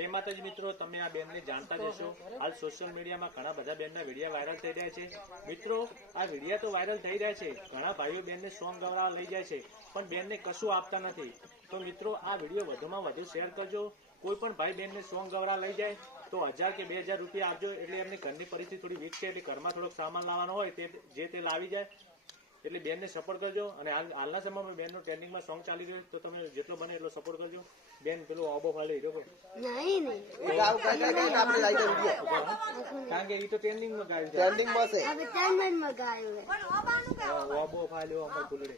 જય માતાજી મિત્રો, તમે આ બેનને જાણતા જ હશો. હાલ સોશિયલ મીડિયામાં ઘણા બધા બેનના વિડીયો વાયરલ થઈ રહ્યા છે. મિત્રો, આ વિડીયો તો વાયરલ થઈ રહ્યા છે, ઘણા ભાઈઓ બેનને સોંગ ગવડાવવા લઈ જાય છે, પણ બેનને કશું આપતા નથી. તો મિત્રો, આ વિડીયો વધુમાં વધુ શેર કરજો. કોઈ પણ ભાઈ બેનને સોંગ ગવડાવવા લઈ જાય તો 1000 કે 2000 રૂપિયા આપજો. એટલે એમની ઘરની પરિસ્થિતિ થોડી વીક છે, એટલે ઘરમાં થોડોક સામાન લાવવાનો હોય તે લાવી જાય. એટલે બેનને સપોર્ટ કરજો. અને હાલના સમયમાં બેનનો ટ્રેન્ડિંગમાં સોંગ ચાલી રહ્યો, તો તમે જેટલો બને એટલો સપોર્ટ કરજો. બેન પેલો આબો ફાલે રહ્યો કારણ કે એ તો ટ્રેન્ડિંગમાં ગાયું છે. આબો ફાલ્યો અમાર ફૂલડે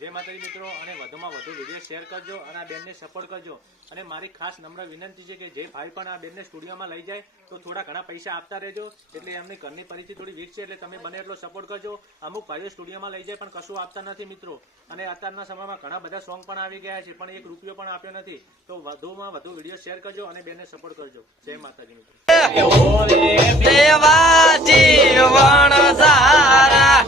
જય માતાજી મિત્રો, અને વધુમાં વધુ વિડીયો શેર કરજો અને આ બેનને સપોર્ટ કરજો. અને મારી ખાસ નમ્ર વિનંતી છે કે જે ભાઈ પણ આ બેનને સ્ટુડિયોમાં લઈ જાય તો થોડા ઘણા પૈસા આપતા રહેજો. એટલે એમની ઘરની પરિસ્થિતિ થોડી વીક છે, એટલે તમે બને એટલો સપોર્ટ કરજો. અમુક ભાઈઓ સ્ટુડિયોમાં લઈ જાય પણ કશું આપતા નથી મિત્રો. અને અત્યારના સમયમાં ઘણા બધા સોંગ પણ આવી ગયા છે, પણ 1 રૂપિયો પણ આપ્યો નથી. તો વધુમાં વધુ વિડીયો શેર કરજો અને બેનને સપોર્ટ કરજો. જય માતાજી મિત્રો. દેવા જીવન સારા